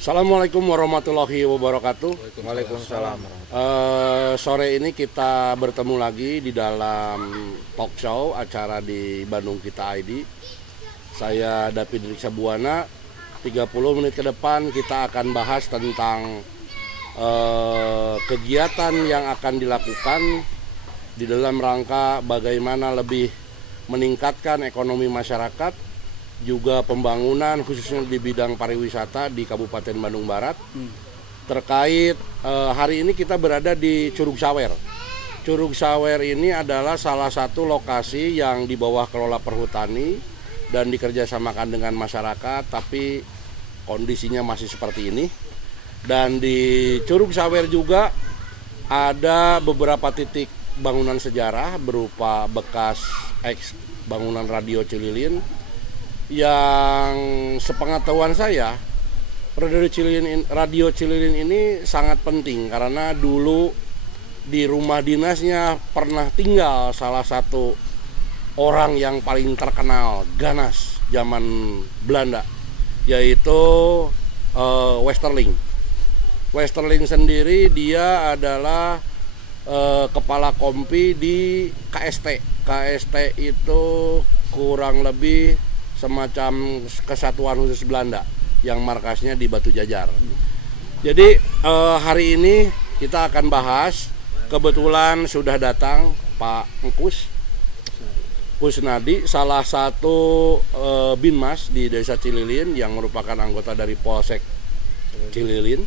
Assalamualaikum warahmatullahi wabarakatuh. Waalaikumsalam. Sore ini kita bertemu lagi di dalam talk show acara di Bandung Kita ID. Saya David Riksa Buana. 30 menit ke depan kita akan bahas tentang kegiatan yang akan dilakukan di dalam rangka bagaimana lebih meningkatkan ekonomi masyarakat, juga pembangunan khususnya di bidang pariwisata di Kabupaten Bandung Barat. Terkait hari ini kita berada di Curug Sawer. Curug Sawer ini adalah salah satu lokasi yang di bawah kelola perhutani dan dikerjasamakan dengan masyarakat, tapi kondisinya masih seperti ini. Dan di Curug Sawer juga ada beberapa titik bangunan sejarah berupa bekas ex bangunan Radio Cililin, yang sepengetahuan saya Radio Cililin ini sangat penting karena dulu di rumah dinasnya pernah tinggal salah satu orang yang paling terkenal ganas zaman Belanda, yaitu Westerling. Westerling sendiri dia adalah kepala kompi di KST. KST itu kurang lebih semacam kesatuan khusus Belanda yang markasnya di Batu Jajar. Jadi hari ini kita akan bahas, kebetulan sudah datang Pak Kusnadi, salah satu binmas di Desa Cililin yang merupakan anggota dari Polsek Cililin.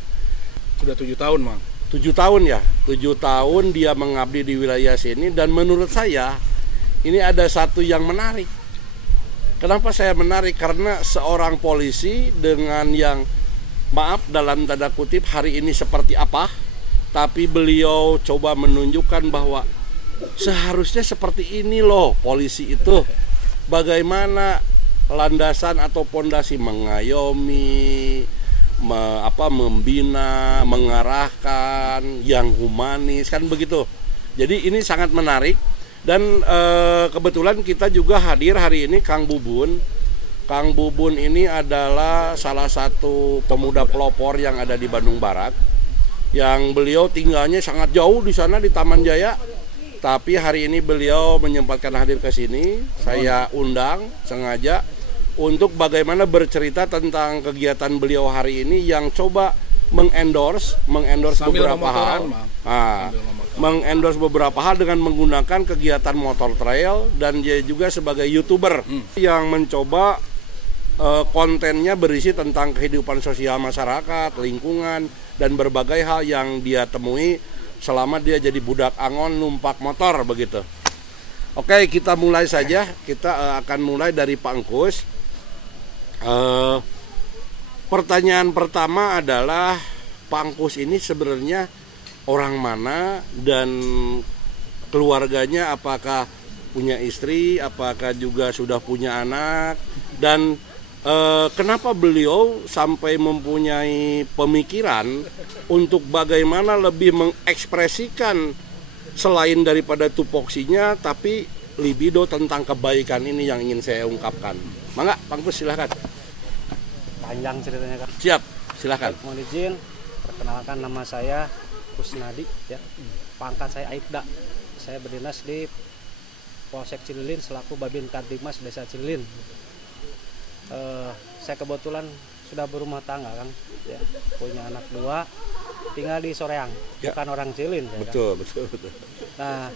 Sudah 7 tahun, Mang. 7 tahun ya, 7 tahun dia mengabdi di wilayah sini, dan menurut saya ini ada satu yang menarik. Kenapa saya menarik? Karena seorang polisi dengan yang, maaf dalam tanda kutip, hari ini seperti apa, tapi beliau coba menunjukkan bahwa seharusnya seperti ini loh polisi itu. Bagaimana landasan atau pondasi mengayomi, membina, mengarahkan, yang humanis, kan begitu. Jadi ini sangat menarik. Dan kebetulan kita juga hadir hari ini Kang Bubun. Kang Bubun ini adalah salah satu pemuda pelopor yang ada di Bandung Barat, yang beliau tinggalnya sangat jauh di sana di Taman Jaya. Tapi hari ini beliau menyempatkan hadir ke sini. Saya undang sengaja untuk bagaimana bercerita tentang kegiatan beliau hari ini yang coba mengendorse beberapa hal. Mengendorse beberapa hal dengan menggunakan kegiatan motor trail, dan dia juga sebagai YouTuber yang mencoba kontennya berisi tentang kehidupan sosial masyarakat, lingkungan, dan berbagai hal yang dia temui selama dia jadi budak angon numpak motor begitu. Oke, kita mulai saja. Kita akan mulai dari Pak Engkus. Pertanyaan pertama adalah, Pak Engkus ini sebenarnya orang mana dan keluarganya, apakah punya istri, apakah juga sudah punya anak, dan kenapa beliau sampai mempunyai pemikiran untuk bagaimana lebih mengekspresikan selain daripada tupoksinya, tapi libido tentang kebaikan ini yang ingin saya ungkapkan. Mangga, Pak Engkus silahkan. Panjang ceritanya, Kak. Siap, silahkan. Mohon izin, perkenalkan nama saya Kusnadi, ya. Pangkat saya Aibda. Saya berdinas di Polsek Cililin selaku Babin Kamtibmas Desa Cililin. Saya kebetulan sudah berumah tangga, Kang, ya. Punya anak 2, tinggal di Soreang, ya. Bukan orang Cililin, ya, betul. Nah,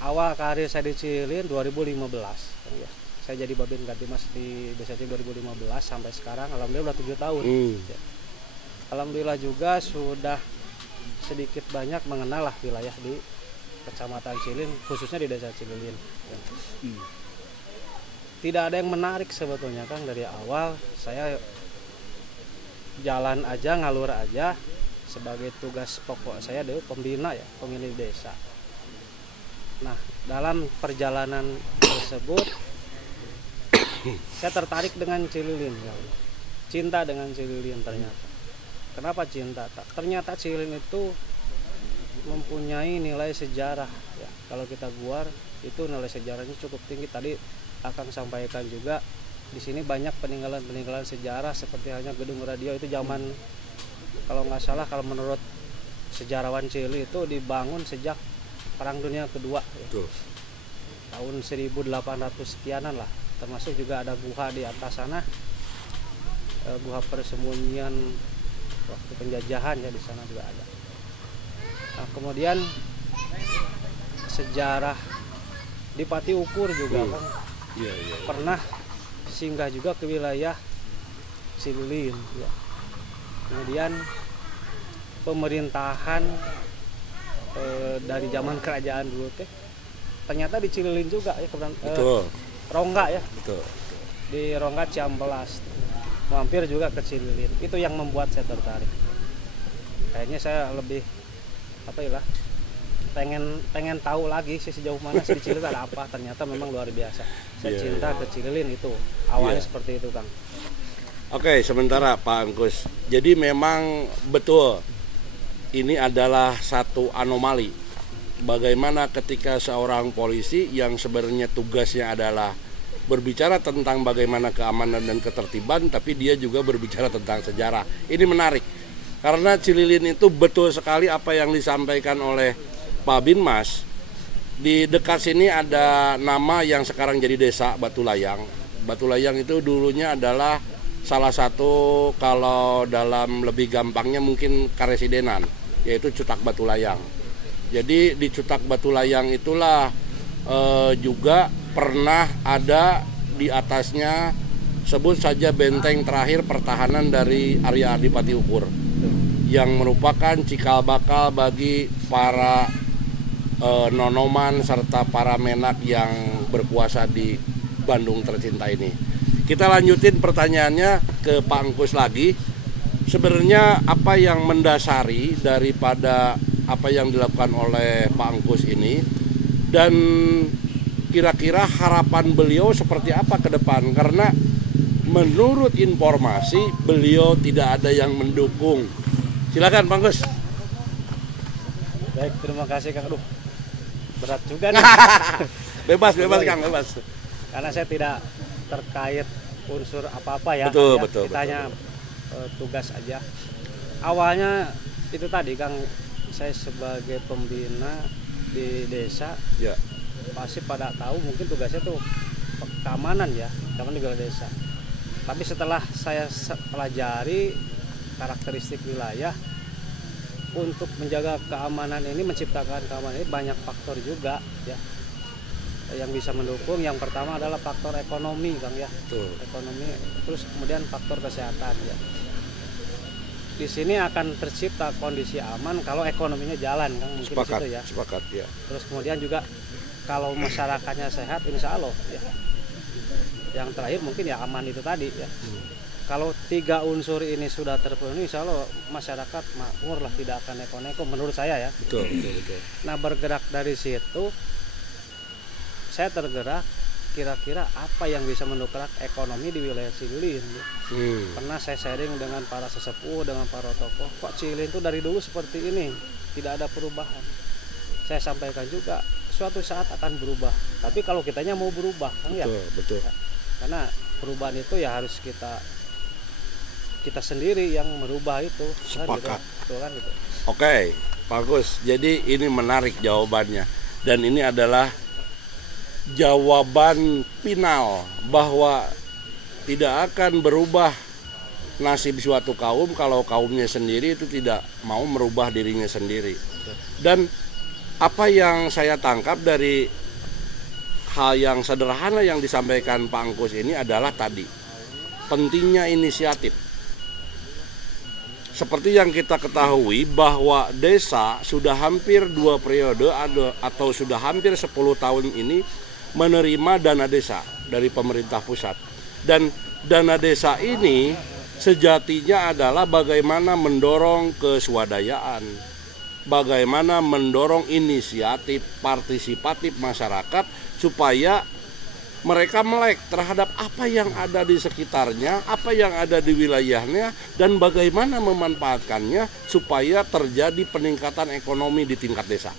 awal karir saya di Cililin 2015, ya. Saya jadi Babin Kamtibmas di Desa Cililin 2015 sampai sekarang, alhamdulillah udah 7 tahun. Ya. Alhamdulillah juga sudah sedikit banyak mengenal lah wilayah di Kecamatan Cililin, khususnya di Desa Cililin. Tidak ada yang menarik sebetulnya, Kang. Dari awal saya jalan aja, ngalur aja. Sebagai tugas pokok saya adalah pembina, ya, pemilih desa. Nah, dalam perjalanan tersebut saya tertarik dengan Cililin, ya. Cinta dengan Cililin ternyata. Kenapa cinta? Ternyata Cililin itu mempunyai nilai sejarah, ya. Kalau kita guar itu nilai sejarahnya cukup tinggi. Tadi Akang sampaikan juga di sini banyak peninggalan sejarah seperti halnya gedung radio itu zaman, kalau nggak salah kalau menurut sejarawan Chili itu dibangun sejak Perang Dunia Kedua ya. Betul. Tahun 1800 sekianan lah, termasuk juga ada guha di atas sana, guha persembunyian waktu penjajahan ya, di sana juga ada. Nah, kemudian sejarah di Pati Ukur juga Kang Iya, iya. pernah singgah juga ke wilayah Cililin ya. Kemudian pemerintahan dari zaman kerajaan dulu teh ternyata di Cililin juga ya, Betul. Rongga ya, Betul. di Rongga Ciampelas mampir juga ke Cililin. Itu yang membuat saya tertarik. Kayaknya saya lebih apa ya lah, pengen tahu lagi sih sejauh mana sih di Cililin ada apa. Ternyata memang luar biasa. Saya Iya, cinta ke Cililin itu awalnya Iya. seperti itu Kang. Oke, sementara Pak Angkus. Jadi memang betul ini adalah satu anomali. Bagaimana ketika seorang polisi yang sebenarnya tugasnya adalah berbicara tentang bagaimana keamanan dan ketertiban, tapi dia juga berbicara tentang sejarah. Ini menarik. Karena Cililin itu betul sekali apa yang disampaikan oleh Pak Binmas. Di dekat sini ada nama yang sekarang jadi desa, Batu Layang. Batu Layang itu dulunya adalah salah satu, kalau dalam lebih gampangnya mungkin karesidenan, yaitu Cutak Batu Layang. Jadi di Cutak Batu Layang itulah juga pernah ada di atasnya, sebut saja benteng terakhir pertahanan dari Arya Adipati Ukur, yang merupakan cikal bakal bagi para nonoman serta para menak yang berkuasa di Bandung tercinta ini. Kita lanjutin pertanyaannya ke Pak Angkus lagi. Sebenarnya apa yang mendasari daripada apa yang dilakukan oleh Pak Angkus ini, dan kira-kira harapan beliau seperti apa ke depan? Karena menurut informasi beliau tidak ada yang mendukung. Silakan Pak Angkus. Baik, terima kasih Kang. Aduh, berat juga nih. Bebas Kang, bebas. Karena saya tidak terkait unsur apa-apa ya. Betul, Kang, ya. betul, Kita hanya tugas aja. Awalnya itu tadi Kang, saya sebagai pembina di desa, Ya. pasti pada tahu mungkin tugasnya tuh keamanan ya, keamanan di wilayah desa. Tapi setelah saya pelajari karakteristik wilayah, untuk menjaga keamanan ini, menciptakan keamanan ini banyak faktor juga ya yang bisa mendukung. Yang pertama adalah faktor ekonomi Kang ya. Betul. Ekonomi, terus kemudian faktor kesehatan ya. Di sini akan tercipta kondisi aman kalau ekonominya jalan Kang, mungkin di Sepakat, situ ya. sepakat ya. Terus kemudian juga kalau masyarakatnya sehat, insya Allah ya. Yang terakhir mungkin ya aman itu tadi ya. Kalau 3 unsur ini sudah terpenuhi, insya Allah masyarakat makmur lah, tidak akan neko-neko menurut saya ya. Betul, betul, betul. Nah, bergerak dari situ saya tergerak, kira-kira apa yang bisa mendongkrak ekonomi di wilayah Cililin. Pernah saya sharing dengan para sesepuh, dengan para tokoh, kok Cililin itu dari dulu seperti ini, tidak ada perubahan. Saya sampaikan juga suatu saat akan berubah, tapi kalau kitanya mau berubah kan ya. Betul. Karena perubahan itu ya harus kita sendiri yang merubah itu. Sepakat. Kan, gitu. Betul kan gitu. Oke, bagus. Jadi ini menarik jawabannya, dan ini adalah jawaban final bahwa tidak akan berubah nasib suatu kaum kalau kaumnya sendiri itu tidak mau merubah dirinya sendiri. Dan apa yang saya tangkap dari hal yang sederhana yang disampaikan Pak Angkus ini adalah tadi pentingnya inisiatif. Seperti yang kita ketahui bahwa desa sudah hampir 2 periode atau sudah hampir 10 tahun ini menerima dana desa dari pemerintah pusat. Dan dana desa ini sejatinya adalah bagaimana mendorong keswadayaan, bagaimana mendorong inisiatif partisipatif masyarakat supaya mereka melek terhadap apa yang ada di sekitarnya, apa yang ada di wilayahnya, dan bagaimana memanfaatkannya supaya terjadi peningkatan ekonomi di tingkat desa.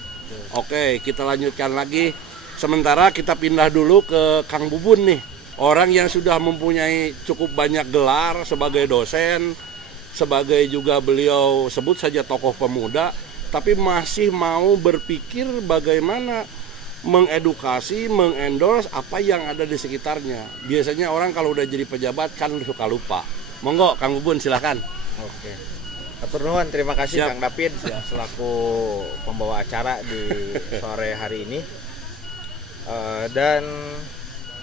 Oke, kita lanjutkan lagi. Sementara kita pindah dulu ke Kang Bubun nih. Orang yang sudah mempunyai cukup banyak gelar sebagai dosen, sebagai juga beliau sebut saja tokoh pemuda, tapi masih mau berpikir bagaimana mengedukasi, mengendorse apa yang ada di sekitarnya. Biasanya orang kalau udah jadi pejabat kan suka lupa. Monggo Kang Bubun silahkan. Oke. Atur nuhun, terima kasih Siap. Kang David selaku pembawa acara di sore hari ini. Dan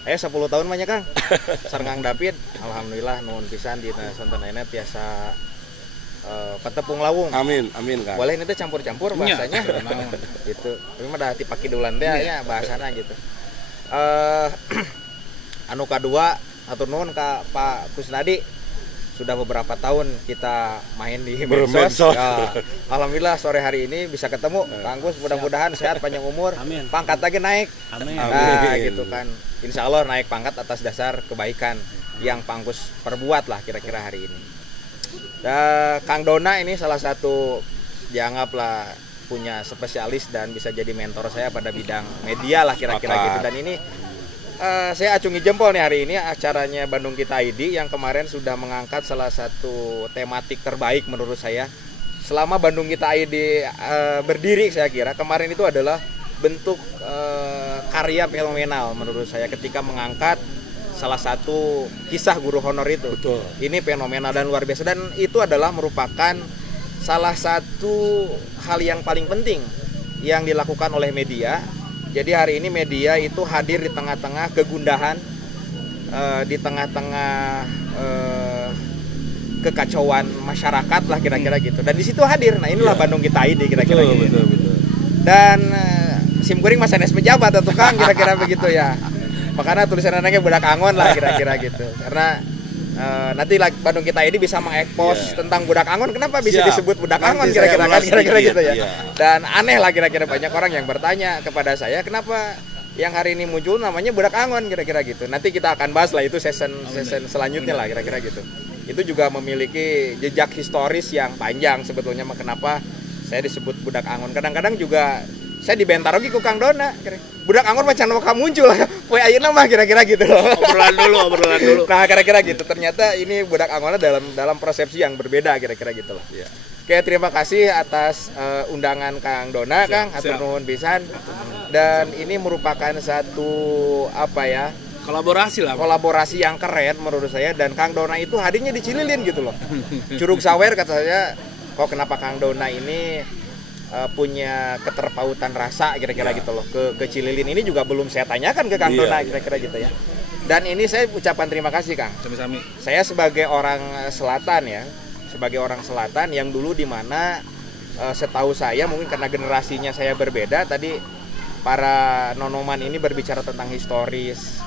10 tahun banyak Kang. Sareng Kang David, alhamdulillah nuhun pisan dina sonten ayeuna tiasa patepung lawung. Amin, amin Kang. Boleh nanti campur-campur bahasanya. Gitu. Tapi mah dah dipakidulan teh nya bahasana gitu. Anu kadua atur nuhun ka Pak Kusnadi. Sudah beberapa tahun kita main di medsos. Ya, alhamdulillah sore hari ini bisa ketemu Kang Gus, mudah-mudahan sehat panjang umur. Amin. Pangkat lagi naik. Amin. Nah, gitu kan. Insya Allah naik pangkat atas dasar kebaikan yang Kang Gus perbuat lah kira-kira hari ini. Dan Kang Dona ini salah satu dianggaplah punya spesialis dan bisa jadi mentor saya pada bidang media lah kira-kira gitu. Dan ini saya acungi jempol nih hari ini acaranya Bandung Kita ID yang kemarin sudah mengangkat salah satu tematik terbaik menurut saya selama Bandung Kita ID berdiri. Saya kira kemarin itu adalah bentuk karya fenomenal menurut saya ketika mengangkat salah satu kisah guru honor itu. Betul. Ini fenomenal dan luar biasa, dan itu adalah merupakan salah satu hal yang paling penting yang dilakukan oleh media. Jadi hari ini media itu hadir di tengah-tengah kegundahan, di tengah-tengah kekacauan masyarakat lah kira-kira gitu. Dan di situ hadir. Nah inilah Bandung Kita ID kira-kira gitu. Betul. Dan sim kuring mas sanes pejabat atau Kang kira-kira begitu ya. Makanya tulisan anaknya budak angon lah kira-kira gitu. Karena nanti Bandung Kita ini bisa mengekspos tentang budak angon. Kenapa bisa disebut budak angon kira-kira kan kira-kira gitu ya. Dan aneh lah kira-kira banyak orang yang bertanya kepada saya kenapa yang hari ini muncul namanya budak angon kira-kira gitu. Nanti kita akan bahas lah itu season selanjutnya lah kira-kira gitu. Itu juga memiliki jejak historis yang panjang sebetulnya kenapa saya disebut budak angon. Kadang-kadang juga saya dibentar lagi ku Kang Dona. Budak anggur macam kamu muncul. Poe ayeuna mah kira-kira gitu loh. Obrolan dulu. Nah, kira-kira gitu. Ternyata ini budak angornya dalam persepsi yang berbeda kira-kira gitu lah. Iya. Oke, terima kasih atas undangan Kang Dona, Kang. Atur nuhun pisan. Dan ini merupakan satu kolaborasi yang keren menurut saya, dan Kang Dona itu hadirnya di Cililin gitu loh. Curug Sawer kata saya, kok kenapa Kang Dona ini punya keterpautan rasa kira-kira gitu loh ke Cililin. Ini juga belum saya tanyakan ke Kang Dona kira-kira gitu ya. Dan ini saya ucapan terima kasih Kang. Sami-sami. Saya sebagai orang selatan yang dulu di mana setahu saya mungkin karena generasinya saya berbeda, tadi para nonoman ini berbicara tentang historis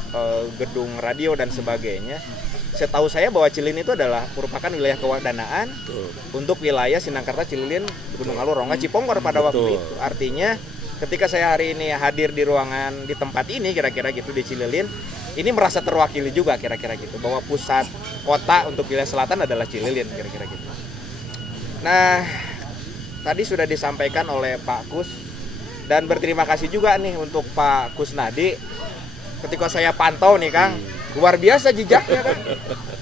gedung radio dan sebagainya. Setahu saya bahwa Cililin itu adalah merupakan wilayah kewardanaan untuk wilayah Sindangkerta, Cililin, Gunung Alur, Rongga, Ciponggor pada waktu itu. Artinya ketika saya hari ini hadir di ruangan di tempat ini kira-kira gitu di Cililin, ini merasa terwakili juga kira-kira gitu bahwa pusat kota untuk wilayah selatan adalah Cililin kira-kira gitu. Nah, tadi sudah disampaikan oleh Pak Kus, dan berterima kasih juga nih untuk Pak Kusnadi. Ketika saya pantau nih Kang, luar biasa jejaknya Kang.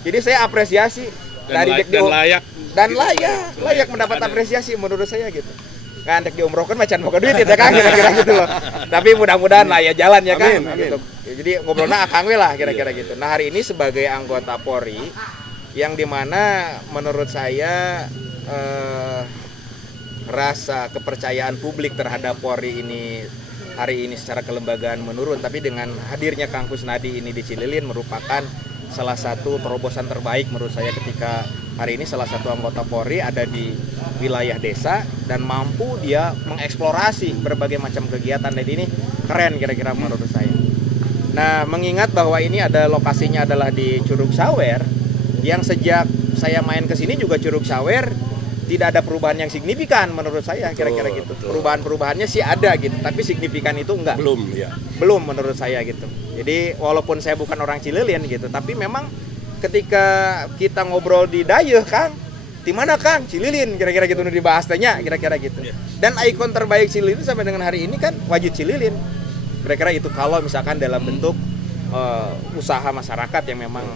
Jadi saya apresiasi dan layak mendapat apresiasi menurut saya gitu. Kan dek diumrohkan macan boga duit ya Kang kira-kira gitu loh. Tapi mudah-mudahan lah ya jalan ya Kang gitu. Jadi ngobrolnya akang we lah kira-kira gitu. Nah, hari ini sebagai anggota Polri yang dimana menurut saya rasa kepercayaan publik terhadap Polri ini hari ini secara kelembagaan menurun, tapi dengan hadirnya Kang Kusnadi ini di Cililin merupakan salah satu terobosan terbaik menurut saya ketika hari ini salah satu anggota Polri ada di wilayah desa dan mampu dia mengeksplorasi berbagai macam kegiatan, dan ini keren kira-kira menurut saya. Nah, mengingat bahwa ini ada lokasinya adalah di Curug Sawer, yang sejak saya main ke sini juga Curug Sawer tidak ada perubahan yang signifikan menurut saya kira-kira gitu. Perubahan-perubahannya sih ada gitu, tapi signifikan itu enggak. Belum menurut saya gitu. Jadi walaupun saya bukan orang Cililin gitu, tapi memang ketika kita ngobrol di Dayeuh Kang, di mana Kang? Cililin kira-kira gitu dibahas tanya kira-kira gitu. Dan ikon terbaik Cililin sampai dengan hari ini kan Wajib Cililin. Kira-kira itu kalau misalkan dalam bentuk usaha masyarakat yang memang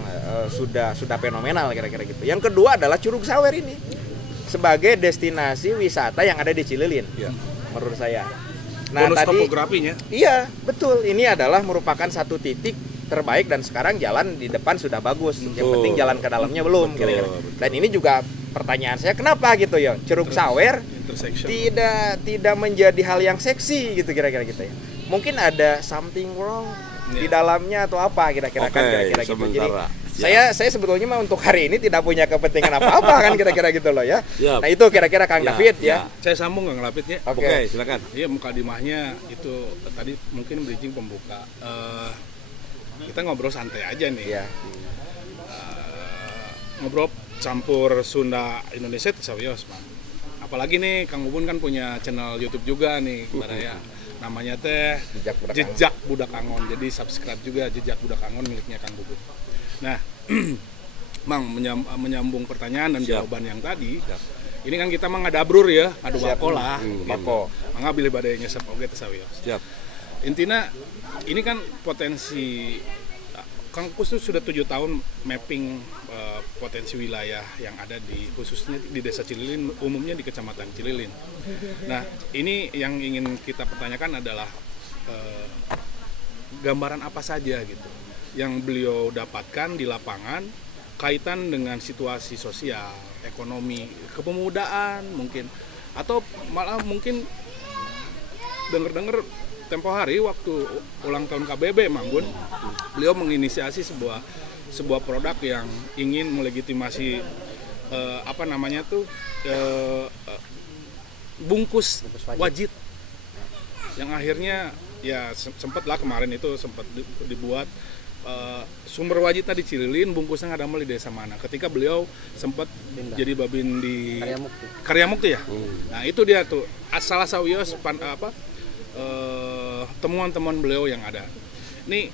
sudah fenomenal kira-kira gitu. Yang kedua adalah Curug Sawer ini sebagai destinasi wisata yang ada di Cililin, menurut saya. Nah, bonus tadi topografinya. iya betul, ini adalah merupakan satu titik terbaik dan sekarang jalan di depan sudah bagus. Yang penting jalan ke dalamnya belum kira-kira. Dan ini juga pertanyaan saya, kenapa gitu ya Curug Sawer tidak menjadi hal yang seksi gitu kira-kira gitu ya. Mungkin ada something wrong di dalamnya atau apa kira-kira kan kira-kira gitu. Jadi saya sebetulnya mah untuk hari ini tidak punya kepentingan apa-apa kan kira-kira gitu loh ya. Nah itu kira-kira Kang David ya. Saya sambung Kang David ya. Oke, silakan. Iya, mukadimahnya itu tadi mungkin bridging pembuka. Kita ngobrol santai aja nih. Iya. Ngobrol campur Sunda Indonesia itu sawios, Bang. Apalagi nih Kang Bubun kan punya channel YouTube juga nih, ya. Namanya teh Jejak Budak Angon. Jadi subscribe juga Jejak Budak Angon miliknya Kang Bubun. Nah, Mang menyambung pertanyaan dan jawaban yang tadi. Ini kan kita mangadabrur ya, adu bako lah. Bako. Mangga bilih badai nyesep oge teh sawios. Siap. Intinya ini kan potensi Kang Kus itu sudah 7 tahun mapping potensi wilayah yang ada di khususnya di Desa Cililin, umumnya di Kecamatan Cililin. Nah, ini yang ingin kita pertanyakan adalah gambaran apa saja gitu yang beliau dapatkan di lapangan kaitan dengan situasi sosial, ekonomi, kepemudaan mungkin, atau malah mungkin dengar-dengar tempo hari waktu ulang tahun KBB Manggun, beliau menginisiasi sebuah produk yang ingin melegitimasi bungkus wajit yang akhirnya ya sempatlah kemarin itu sempat dibuat sumber wajit tadi Cililin, bungkusnya ada di desa mana ketika beliau sempat jadi babin di Karyamukti ya. Nah itu dia tuh salah sawios temuan-temuan beliau yang ada. Ini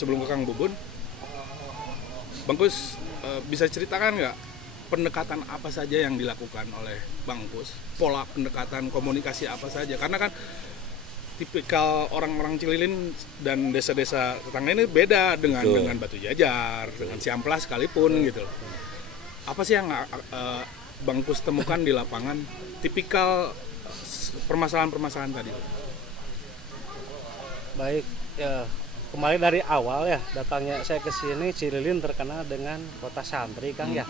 sebelum ke Kang Bubun, Bang Kus bisa ceritakan nggak pendekatan apa saja yang dilakukan oleh Bang Kus? Pola pendekatan komunikasi apa saja? Karena kan tipikal orang-orang Cililin dan desa-desa tetangga ini beda dengan Batu Jajar, dengan Ciamplas sekalipun gitu. Apa sih yang Bang Kus temukan di lapangan tipikal permasalahan-permasalahan tadi? Baik, ya kembali dari awal ya datangnya saya ke sini. Cililin terkenal dengan kota santri Kang ya.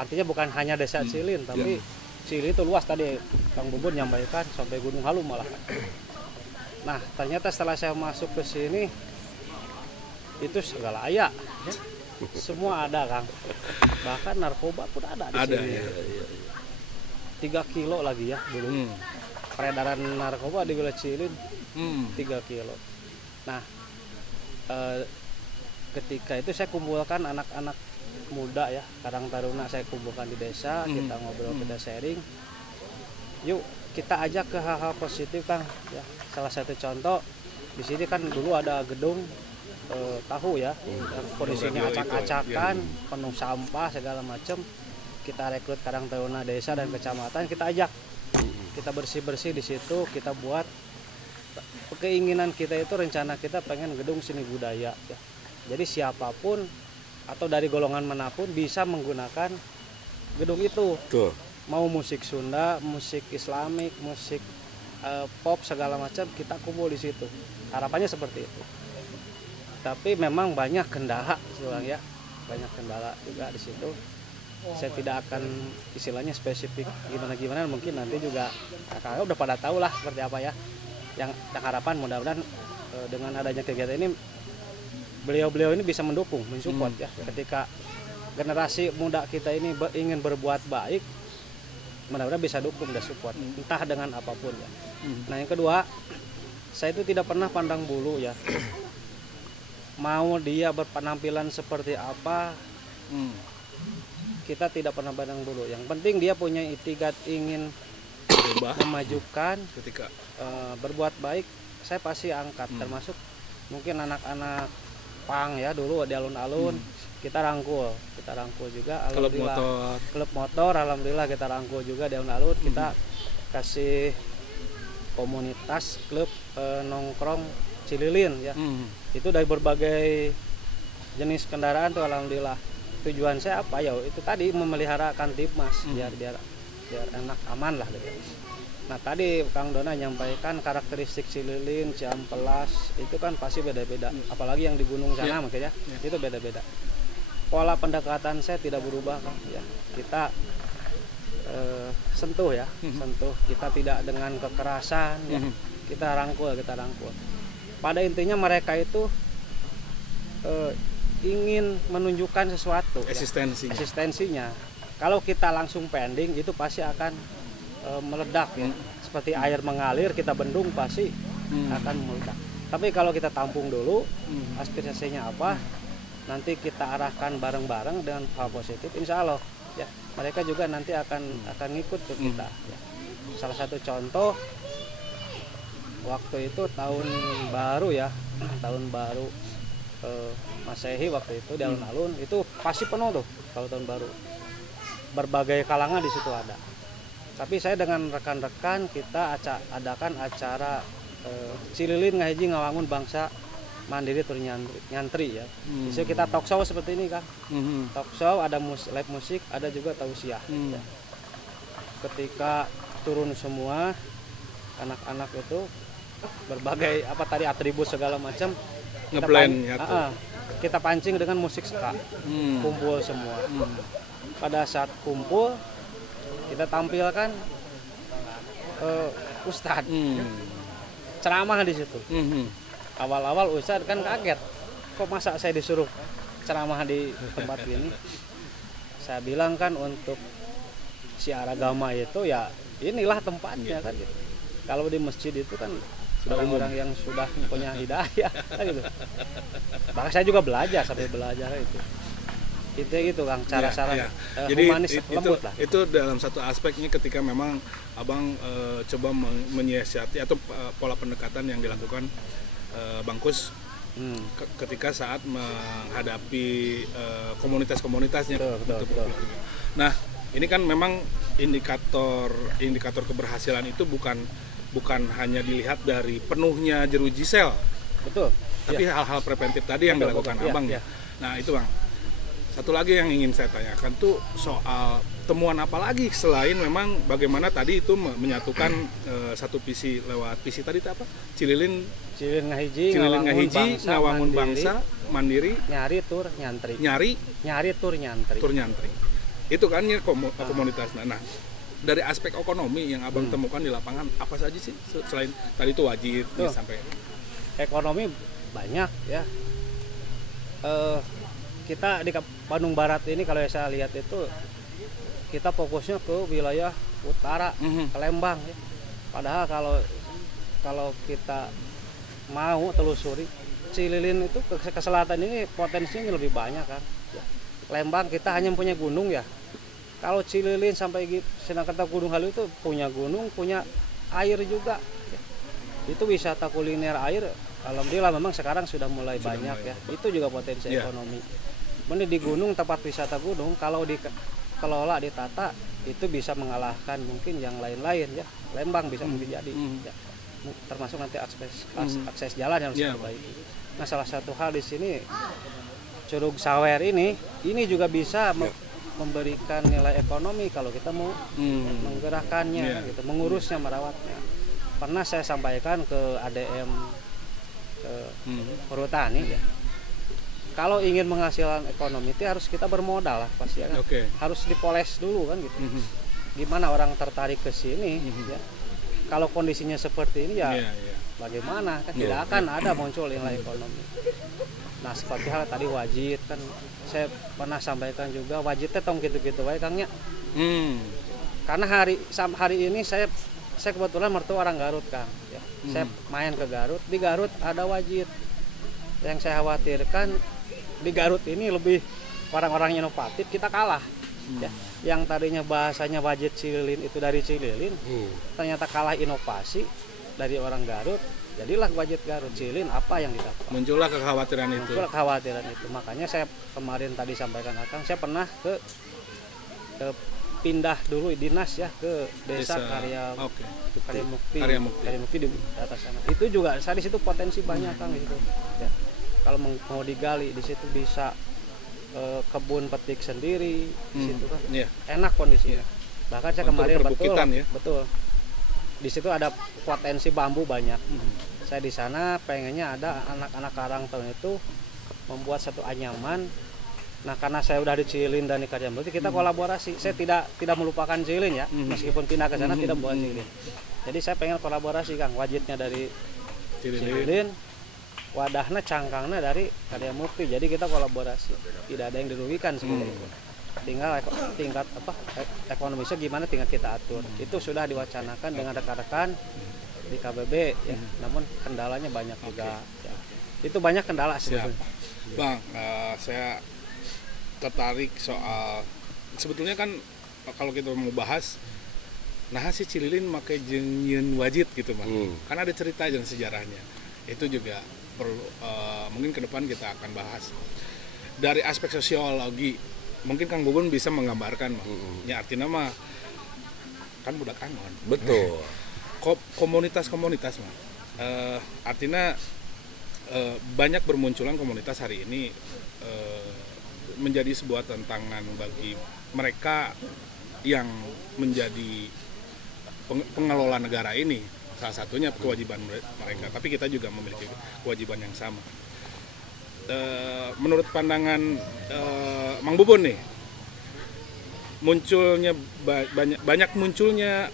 Artinya bukan hanya desa Cililin, tapi Cililin itu luas tadi Kang Bubun nyampaikan sampai Gunung Halu malah. Nah ternyata setelah saya masuk ke sini itu segala aya, ya. Semua ada Kang. Bahkan narkoba pun ada di sini. Ya. 3 kilo lagi ya dulu. Peredaran narkoba di wilayah Cililin 3 kilo. Nah ketika itu saya kumpulkan anak-anak muda ya, Karang Taruna saya kumpulkan di desa, kita ngobrol, kita sharing. Yuk kita ajak ke hal-hal positif Kang ya. Salah satu contoh di sini kan dulu ada gedung tahu ya, yang kondisinya acak-acakan, penuh sampah segala macam. Kita rekrut Karang Taruna desa dan kecamatan, kita ajak, kita bersih-bersih di situ, kita buat keinginan kita itu, rencana kita pengen gedung seni budaya ya. Jadi siapapun atau dari golongan manapun bisa menggunakan gedung itu. Tuh. Mau musik Sunda, musik Islamik, musik pop segala macam, kita kumpul di situ. Harapannya seperti itu. Tapi memang banyak kendala ya, banyak kendala juga di situ. Saya tidak akan istilahnya spesifik gimana, mungkin nanti juga kakak udah pada tahu lah seperti apa ya. Yang harapan mudah-mudahan dengan adanya kegiatan ini beliau-beliau ini bisa mendukung, mensupport ya. Ketika generasi muda kita ini ingin berbuat baik, mudah-mudahan bisa dukung dan support, entah dengan apapun ya. Nah yang kedua, saya itu tidak pernah pandang bulu ya. Mau dia berpenampilan seperti apa, kita tidak pernah pandang bulu. Yang penting dia punya itikat ingin memajukan, ketika berbuat baik, saya pasti angkat. Termasuk mungkin anak-anak pang ya dulu di alun-alun, kita rangkul juga. Alhamdulillah. Klub motor, alhamdulillah kita rangkul juga di alun-alun. Kita kasih komunitas klub nongkrong Cililin ya. Itu dari berbagai jenis kendaraan tuh alhamdulillah. Tujuan saya apa ya? Itu tadi memelihara Kamtibmas biar enak aman lah gitu. Nah tadi Kang Dona nyampaikan karakteristik Cililin, Cihampelas itu kan pasti beda-beda. Apalagi yang di gunung sana makanya itu beda-beda. Pola pendekatan saya tidak berubah kan ya. Kita sentuh ya, sentuh. Kita tidak dengan kekerasan ya. Kita rangkul. Pada intinya mereka itu ingin menunjukkan sesuatu eksistensinya. Kalau kita langsung pending itu pasti akan meledak ya. Seperti air mengalir kita bendung pasti akan meledak. Tapi kalau kita tampung dulu aspirasinya apa, nanti kita arahkan bareng-bareng dengan hal positif, insya Allah ya mereka juga nanti akan ngikut ke kita ya. Salah satu contoh waktu itu tahun baru ya, tahun baru Masehi waktu itu di alun-alun itu pasti penuh tuh kalau tahun baru. Berbagai kalangan di situ ada. Tapi saya dengan rekan-rekan kita adakan acara Cililin ngahiji ngawangun bangsa mandiri tur nyantri ya. Jadi kita talk show seperti ini kan. Talk show ada live musik, ada juga tausiah. Ya. Ketika turun semua anak-anak itu berbagai apa tadi atribut segala macam kita pancing dengan musik ska. Kumpul semua. Pada saat kumpul kita tampilkan ustadz ceramah di situ. Awal-awal ustadz kan kaget, kok masa saya disuruh ceramah di tempat ini. Saya bilang kan untuk syiar agama itu ya inilah tempatnya kan gitu. Kalau di masjid itu kan orang-orang yang sudah punya hidayah kan gitu. Bahkan saya juga belajar sampai belajar itu. Gitu Kang, cara-cara humanis lembut lah. Itu dalam satu aspeknya ketika memang Abang coba menyiasati atau pola pendekatan yang dilakukan Bangkus ketika saat menghadapi komunitas-komunitasnya. Betul. Nah, ini kan memang indikator keberhasilan itu bukan hanya dilihat dari penuhnya jeruji sel. Betul. Tapi hal-hal preventif tadi yang dilakukan Abang ya. Nah, itu Bang. Satu lagi yang ingin saya tanyakan tuh soal temuan apa lagi selain memang bagaimana tadi itu menyatukan satu visi lewat visi tadi itu apa? Cililin ngahiji ngawangun bangsa mandiri nyari tur nyantri. Nyari tur nyantri. Itu kan komunitas. Nah, dari aspek ekonomi yang Abang temukan di lapangan apa saja sih selain tadi itu wajib sampai ekonomi banyak ya. Kita di Bandung Barat ini kalau saya lihat itu kita fokusnya ke wilayah utara, ke Lembang ya. Padahal kalau kita mau telusuri Cililin itu ke selatan ini potensinya lebih banyak kan. Lembang kita hanya punya gunung ya. Kalau Cililin sampai Sindangkerta Gunung Halu itu punya gunung, punya air juga. Itu wisata kuliner air alhamdulillah memang sekarang sudah mulai banyak ya. Itu juga potensi ekonomi. Ini di gunung tempat wisata gunung kalau dikelola ditata itu bisa mengalahkan mungkin yang lain-lain ya. Lembang bisa mungkin jadi ya. Termasuk nanti akses jalan yang harus diperbaiki. Nah salah satu hal di sini Curug Sawer ini juga bisa memberikan nilai ekonomi kalau kita mau menggerakkannya gitu, mengurusnya, merawatnya. Pernah saya sampaikan ke ADM Perhutani ya. Kalau ingin menghasilkan ekonomi itu harus kita bermodal lah pasti kan. Harus dipoles dulu kan gitu. Gimana orang tertarik ke sini ya. Kalau kondisinya seperti ini ya bagaimana kan tidak akan ada muncul nilai ekonomi. Nah seperti hal tadi wajib kan saya pernah sampaikan juga wajib teh tong gitu-gitu wae Kangnya. Karena hari ini saya kebetulan mertua orang Garut Kang ya. Saya main ke Garut, di Garut ada wajib. Yang saya khawatirkan di Garut ini lebih orang-orang inovatif, kita kalah ya. Yang tadinya bahasanya wajib Cililin itu dari Cililin ternyata kalah inovasi dari orang Garut, jadilah wajib Garut. Cililin apa yang didapat, muncullah kekhawatiran itu. Makanya saya kemarin tadi sampaikan Akang, saya pernah ke pindah dulu dinas ya ke desa Karya Oke. Karya Mukti. Karya Mukti. Karya Mukti di atas sana. Itu juga saya di situ potensi banyak Kang gitu. Ya. Kalau mau digali di situ bisa kebun petik sendiri di situ kan. Iya. Enak kondisinya. Bahkan saya Untuk kemarin perbukitan, ya? betul. Di situ ada potensi bambu banyak. Saya di sana pengennya ada anak-anak karang tahun itu membuat satu anyaman. Nah, karena saya udah di Cililin dan di Karya Mukti, kita kolaborasi. Saya tidak melupakan Cililin ya, meskipun pindah ke sana tidak membawa Cililin. Jadi saya pengen kolaborasi Kang, wajibnya dari Cililin, wadahnya cangkangnya dari Karya Mukti. Jadi kita kolaborasi, tidak ada yang dirugikan sebenarnya. Tinggal tingkat ekonomisnya gimana tinggal kita atur. Itu sudah diwacanakan dengan rekan-rekan di KBB ya. Namun kendalanya banyak juga. Ya. Itu banyak kendala sebetulnya. Bang, saya tertarik soal sebetulnya kan kalau kita mau bahas nah si Cililin make jeung wajid gitu Bang. Karena ada cerita dan sejarahnya. Itu juga perlu mungkin ke depan kita akan bahas. Dari aspek sosiologi mungkin Kang Bubun bisa menggambarkan Bang. Ya artinya mah kan budak angon. Betul. Komunitas-komunitas Bang. Artinya banyak bermunculan komunitas hari ini menjadi sebuah tantangan bagi mereka yang menjadi pengelola negara ini. Salah satunya kewajiban mereka, tapi kita juga memiliki kewajiban yang sama. Menurut pandangan Mang Bubun nih, munculnya banyak munculnya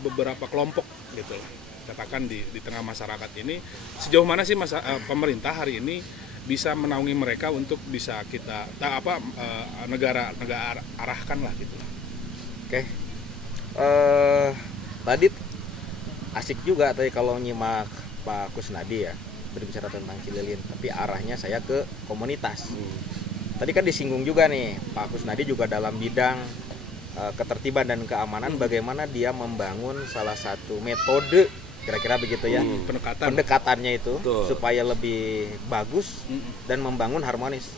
beberapa kelompok gitu lah, katakan di tengah masyarakat ini, sejauh mana sih pemerintah hari ini bisa menaungi mereka untuk bisa kita negara arahkan lah gitu. Oke. Tadi asik juga tadi kalau nyimak Pak Kusnadi ya berbicara tentang Cililin, tapi arahnya saya ke komunitas. Tadi kan disinggung juga nih Pak Kusnadi juga dalam bidang ketertiban dan keamanan, bagaimana dia membangun salah satu metode kira-kira begitu ya, pendekatannya itu. Betul. Supaya lebih bagus dan membangun harmonis.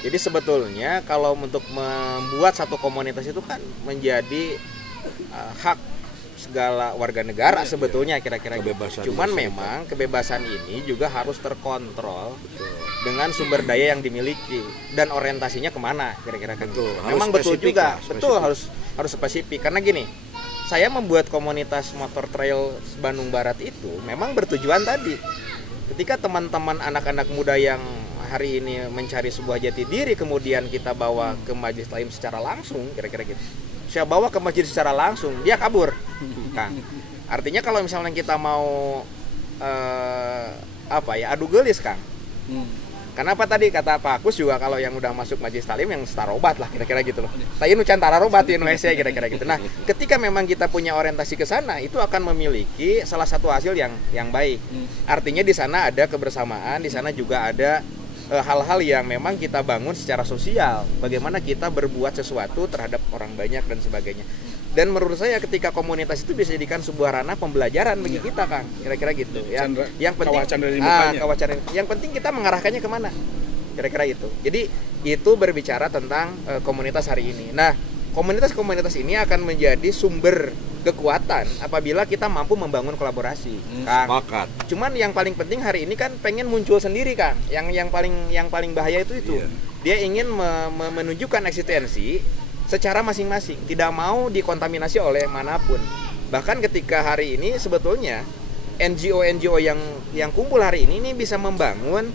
Jadi sebetulnya kalau untuk membuat satu komunitas itu kan menjadi hak segala warga negara sebetulnya kira-kira gitu. Cuman memang kebebasan ini juga harus terkontrol. Betul. Dengan sumber daya yang dimiliki dan orientasinya kemana kira-kira kan. Memang betul juga, betul harus spesifik karena gini. Saya membuat komunitas motor trail Bandung Barat itu memang bertujuan tadi. Ketika teman-teman anak-anak muda yang hari ini mencari sebuah jati diri, kemudian kita bawa ke majelis taklim secara langsung, kira-kira gitu. Saya bawa ke majelis secara langsung, dia kabur, Kang. Artinya kalau misalnya kita mau adu gelis, Kang. Kenapa tadi kata Pak Kus juga kalau yang udah masuk majelis taklim yang starobat lah kira-kira gitu loh. Tapi nu can tararobat di Indonesia kira-kira gitu. Nah, ketika memang kita punya orientasi ke sana, itu akan memiliki salah satu hasil yang baik. Artinya di sana ada kebersamaan, di sana juga ada hal-hal yang memang kita bangun secara sosial. Bagaimana kita berbuat sesuatu terhadap orang banyak dan sebagainya. Dan menurut saya ketika komunitas itu bisa dijadikan sebuah ranah pembelajaran bagi kita, Kang. Kira-kira gitu. Yang penting yang penting kita mengarahkannya kemana? Kira-kira itu. Jadi itu berbicara tentang komunitas hari ini. Nah, komunitas-komunitas ini akan menjadi sumber kekuatan apabila kita mampu membangun kolaborasi, Kang. Sepakat. Cuman yang paling penting hari ini kan pengen muncul sendiri, Kang. Yang paling bahaya itu. Iya. Dia ingin menunjukkan eksistensi secara masing-masing, tidak mau dikontaminasi oleh manapun. Bahkan ketika hari ini sebetulnya NGO yang kumpul hari ini bisa membangun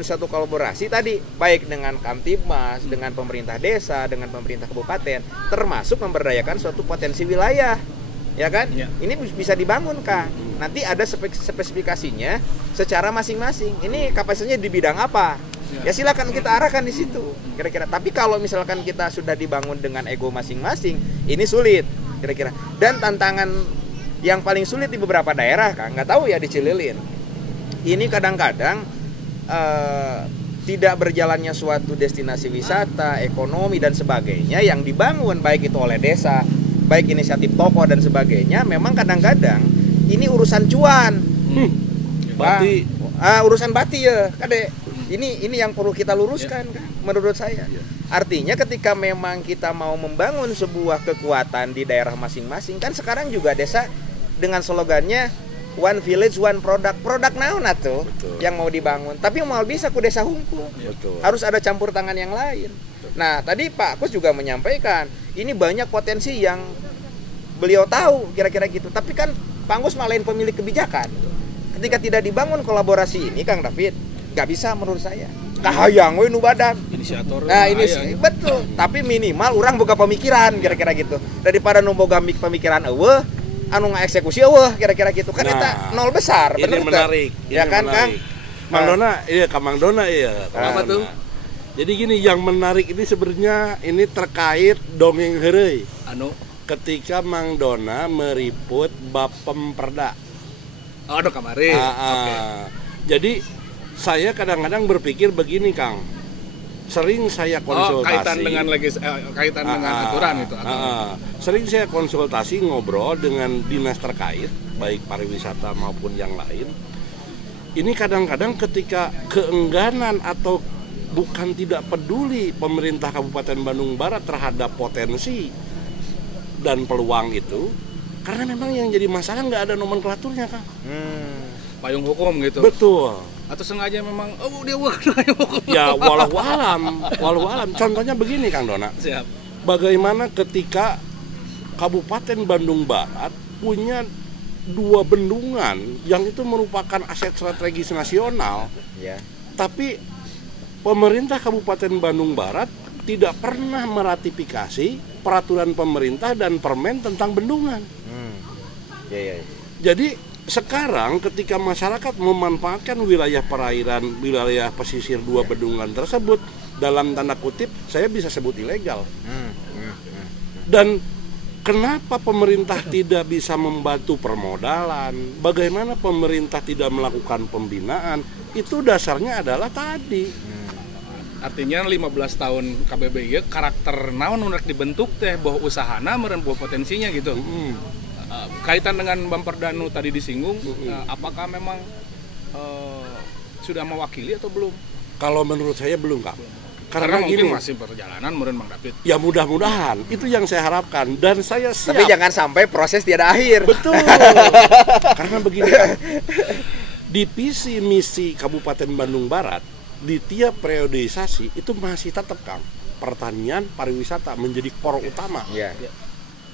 satu kolaborasi tadi, baik dengan Kamtibmas, dengan pemerintah desa, dengan pemerintah kabupaten, termasuk memberdayakan suatu potensi wilayah, ya kan? Ya. Ini bisa dibangun, Kang. Nanti ada spesifikasinya secara masing-masing. Ini kapasitasnya di bidang apa? Ya silakan kita arahkan di situ kira-kira. Tapi kalau misalkan kita sudah dibangun dengan ego masing-masing, ini sulit kira-kira. Dan tantangan yang paling sulit di beberapa daerah, Kang, nggak tahu ya di Cililin. Ini kadang-kadang tidak berjalannya suatu destinasi wisata, ekonomi dan sebagainya yang dibangun baik itu oleh desa, baik inisiatif tokoh dan sebagainya. Memang kadang-kadang ini urusan cuan. Bati. Urusan bati ya, Kade. Ini yang perlu kita luruskan, kan? menurut saya. Artinya ketika memang kita mau membangun sebuah kekuatan di daerah masing-masing, kan sekarang juga desa dengan slogannya One Village One Product. Produk naon atuh yang mau dibangun. Tapi mau bisa ku desa hungkul. Harus ada campur tangan yang lain. Nah, tadi Pak Kus juga menyampaikan, ini banyak potensi yang beliau tahu kira-kira gitu. Tapi kan Pak Kus malahin pemilik kebijakan. Ketika tidak dibangun kolaborasi ini, Kang David, nggak bisa menurut saya. Kahayang we nu badan. Inisiator. Nah, ini betul. Tapi minimal orang boga pemikiran kira-kira gitu. Daripada nu boga pemikiran eueuh, anu ngaeksekusi eueuh kira-kira gitu. Kan eta nol besar, bener. Ini menarik. Ya kan, Kang? Mang Dona, iya Kang Mang Dona iya. Apa tuh? Jadi gini, yang menarik ini sebenarnya ini terkait dongeng heureuy. Ketika Mang Dona meriput bab Pemperda. Oh, kemarin. Okay. Jadi saya kadang-kadang berpikir begini, Kang. Sering saya konsultasi. Kaitan dengan aturan itu. Sering saya konsultasi ngobrol dengan dinas terkait, baik pariwisata maupun yang lain. Ini kadang-kadang ketika keengganan atau bukan tidak peduli pemerintah Kabupaten Bandung Barat terhadap potensi dan peluang itu, karena memang yang jadi masalah nggak ada nomenklaturnya, Kang. Payung hukum gitu. Betul. Atau sengaja memang dia ya walau alam. Contohnya begini, Kang Dona. Siap. Bagaimana ketika Kabupaten Bandung Barat punya 2 bendungan yang itu merupakan aset strategis nasional, tapi pemerintah Kabupaten Bandung Barat tidak pernah meratifikasi peraturan pemerintah dan permen tentang bendungan. Jadi sekarang ketika masyarakat memanfaatkan wilayah perairan, wilayah pesisir 2 bendungan tersebut, dalam tanda kutip saya bisa sebut ilegal. Dan kenapa pemerintah tidak bisa membantu permodalan? Bagaimana pemerintah tidak melakukan pembinaan? Itu dasarnya adalah tadi. Artinya 15 tahun KBBI karakter naon unek dibentuk teh bahwa usahana meureun potensinya gitu. Kaitan dengan Bamperdanu tadi disinggung, apakah memang sudah mewakili atau belum? Kalau menurut saya belum, Kak. Karena mungkin masih perjalanan meureun Bang David. Ya mudah-mudahan, itu yang saya harapkan dan saya siap. Tapi jangan sampai proses tiada akhir. Betul. Karena begini, Kak. Di visi misi Kabupaten Bandung Barat, di tiap periodisasi itu masih tetap, Kang, pertanian, pariwisata menjadi core utama.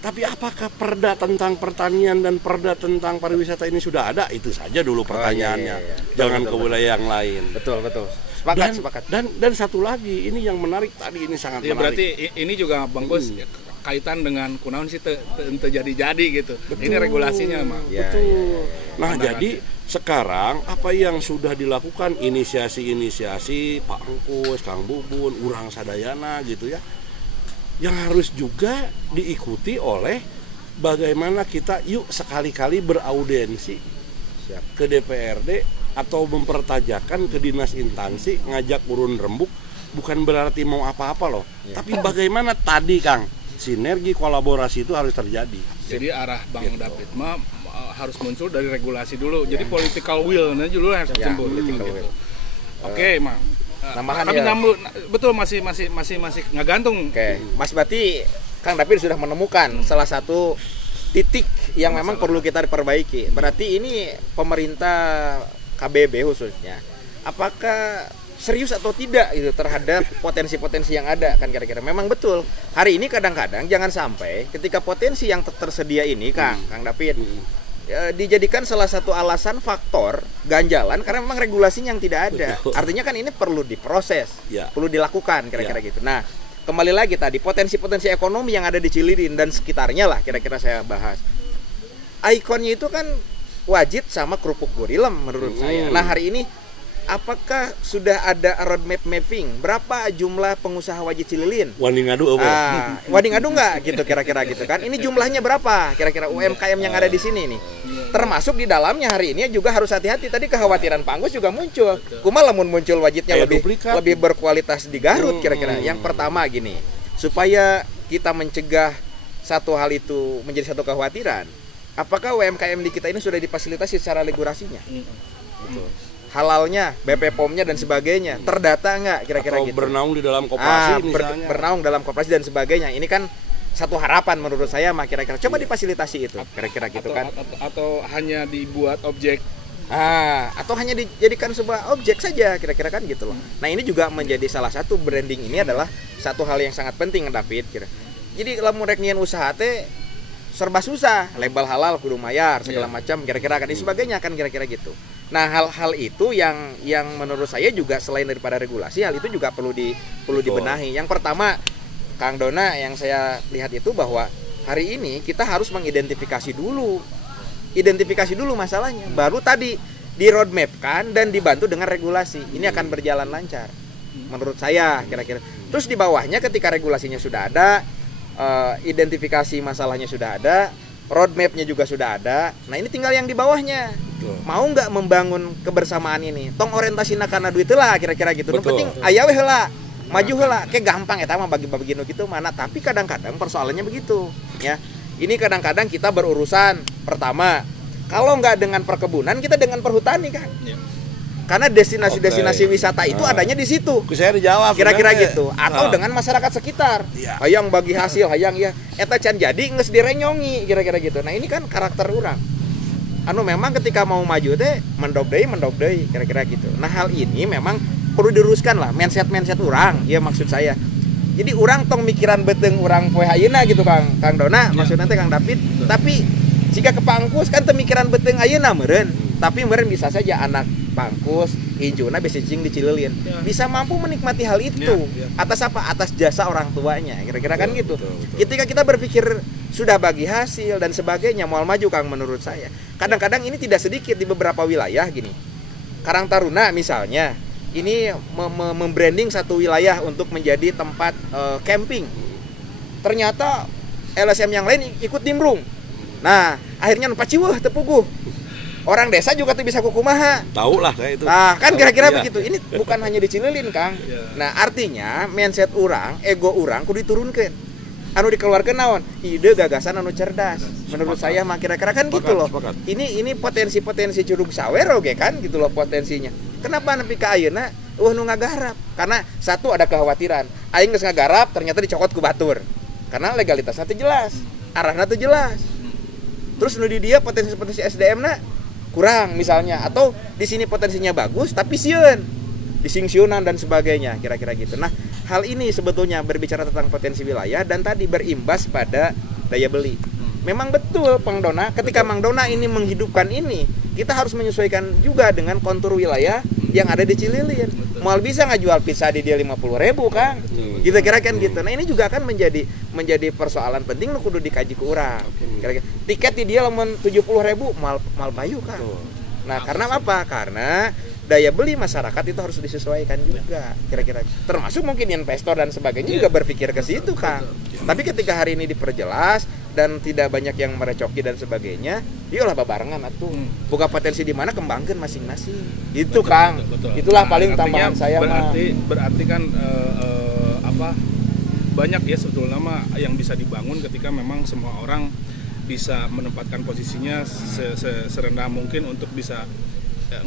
Tapi apakah perda tentang pertanian dan perda tentang pariwisata ini sudah ada? Itu saja dulu pertanyaannya. Jangan ke wilayah yang lain. Betul. Sepakat. Dan satu lagi, ini yang menarik tadi, ini sangat menarik. Berarti ini juga Bang Kus kaitan dengan kunaon sih jadi gitu. Betul. Ini regulasinya mah. Betul. Nah, jadi sekarang apa yang sudah dilakukan inisiasi Pak Angkus, Kang Bubun, urang sadayana gitu ya, yang harus juga diikuti oleh bagaimana kita yuk sekali-kali beraudensi ke DPRD atau mempertajakan ke dinas instansi, ngajak urun rembuk, bukan berarti mau apa-apa loh, tapi bagaimana tadi, Kang, sinergi kolaborasi itu harus terjadi. Jadi arah Bang David mah harus muncul dari regulasi dulu. Jadi political will-nya dulu harus timbul gitu. Oke, Mang. Tambahan tapi ya. Betul masih ngagantung. Mas berarti Kang David sudah menemukan salah satu titik yang memang perlu kita perbaiki. Berarti ini pemerintah KBB khususnya, apakah serius atau tidak gitu terhadap potensi-potensi yang ada, kan kira-kira. Memang betul. Hari ini kadang-kadang jangan sampai ketika potensi yang tersedia ini, Kang David, dijadikan salah satu alasan faktor ganjalan karena memang regulasinya yang tidak ada. Artinya kan ini perlu diproses, perlu dilakukan kira-kira gitu. Nah, kembali lagi tadi potensi-potensi ekonomi yang ada di Cililin dan sekitarnya lah kira-kira saya bahas. Ikonnya itu kan Wajid sama kerupuk Gurilem menurut saya. Nah, hari ini apakah sudah ada roadmap mapping berapa jumlah pengusaha Wajid Cililin? Wani ngadu nggak gitu kira-kira gitu kan? Ini jumlahnya berapa kira-kira UMKM yang ada di sini nih? Termasuk di dalamnya hari ini juga harus hati-hati. Tadi kekhawatiran Pak Anggus juga muncul. Kumaha lamun muncul Wajidnya lebih berkualitas di Garut kira-kira. Yang pertama gini, supaya kita mencegah satu hal itu menjadi satu kekhawatiran. Apakah UMKM di kita ini sudah difasilitasi secara regulasinya? halalnya, BP POM-nya dan sebagainya, terdata nggak kira-kira Atau gitu. bernaung di dalam koperasi misalnya. Bernaung dalam koperasi dan sebagainya. Ini kan satu harapan menurut saya mah kira-kira coba difasilitasi itu kira-kira gitu kan. Atau hanya dibuat objek. Atau hanya dijadikan sebuah objek saja kira-kira kan gitu loh. Nah, ini juga menjadi salah satu branding ini adalah satu hal yang sangat penting David kira. Jadi lamun rek nyieun usaha teh serba susah, label halal kudu mayar segala macam kira-kira kan sebagainya kan kira-kira gitu. Nah, hal-hal itu yang menurut saya juga selain daripada regulasi, hal itu juga perlu dibenahi. Yang pertama, Kang Dona, yang saya lihat itu bahwa hari ini kita harus mengidentifikasi dulu masalahnya, baru tadi di roadmap kan dan dibantu dengan regulasi. Ini akan berjalan lancar menurut saya kira-kira. Terus di bawahnya ketika regulasinya sudah ada, identifikasi masalahnya sudah ada, roadmapnya juga sudah ada. Nah, ini tinggal yang di bawahnya. Mau nggak membangun kebersamaan ini? Tong orientasina kana duit lah kira-kira gitu. Yang penting aya we heula, maju heula. Kayak gampang eta mah bagi-bagi nu kitu mana, tapi kadang-kadang persoalannya begitu ya. Ini kadang-kadang kita berurusan pertama, kalau nggak dengan perkebunan, kita dengan perhutani kan. Karena destinasi-destinasi wisata itu adanya di situ. Saya dijawab kira-kira gitu. Atau dengan masyarakat sekitar. Hayang bagi hasil, hayang ya. Eta can jadi nges direnyongi kira-kira gitu. Nah, ini kan karakter orang. Memang ketika mau maju teh mendok deui kira-kira gitu. Nah, hal ini memang perlu diruruskan lah mindset orang, ya maksud saya. Jadi orang tong mikiran beteng orang poe ayeuna gitu Kang Dona, maksudnya teh Kang David. Tapi jika ke Pangkus kan teu mikiran beteng ayeuna meureun, tapi meureun bisa saja anak Pangkus hijuna bisa cing dicililin. Bisa mampu menikmati hal itu. Atas apa? Atas jasa orang tuanya. Kira-kira kan gitu. Ketika kita berpikir sudah bagi hasil dan sebagainya, mau maju Kang menurut saya. Kadang-kadang ini tidak sedikit di beberapa wilayah gini. Karang Taruna misalnya, ini membranding satu wilayah untuk menjadi tempat camping. Ternyata LSM yang lain ikut nimbrung. Nah, akhirnya paciweuh teu puguh. Orang desa juga tuh bisa kukumaha. Tahu lah kayak itu. Nah, kan kira-kira begitu. Ini bukan hanya dicililin, Kang. Nah, artinya mindset orang, ego orang kudu diturunkeun. Anu dikeluarkan naon? Ide gagasan anu cerdas. Menurut saya mah kira-kira kan gitu loh. Ini potensi-potensi curug sawer oge kan gitu loh potensinya. Kenapa nepi ka ayeuna nu ngagarap? Karena satu ada kekhawatiran. Aing geus ngagarap ternyata dicokot ku batur. Karena legalitasnya teu jelas, arahna teu jelas. Terus nu di dia potensi-potensi SDM-na kurang misalnya, atau di sini potensinya bagus tapi sieun disingsiunan dan sebagainya kira-kira gitu. Nah, hal ini sebetulnya berbicara tentang potensi wilayah dan tadi berimbas pada daya beli. Memang betul Mang Dona, ketika Mang Dona ini menghidupkan ini, kita harus menyesuaikan juga dengan kontur wilayah yang ada di Cililin. Mal bisa nggak jual pizza di dia 50.000 Kang? Gitu kira-kira kan gitu. Nah, ini juga akan menjadi persoalan penting lu kudu dikaji ke urang. Kira-kira tiket di dia lamun 70.000 mal bayu Kang. Nah, karena apa? Karena daya beli masyarakat itu harus disesuaikan juga kira-kira. Termasuk mungkin investor dan sebagainya juga berpikir ke situ Kang. Tapi ketika hari ini diperjelas dan tidak banyak yang merecoki dan sebagainya, iyalah babarengan atuh. Buka potensi di mana kembangkan masing-masing. Itu betul, Kang. Betul. Itulah paling tambahan saya mah. Berarti kan banyak ya sebetulnya mah yang bisa dibangun ketika memang semua orang bisa menempatkan posisinya serendah mungkin untuk bisa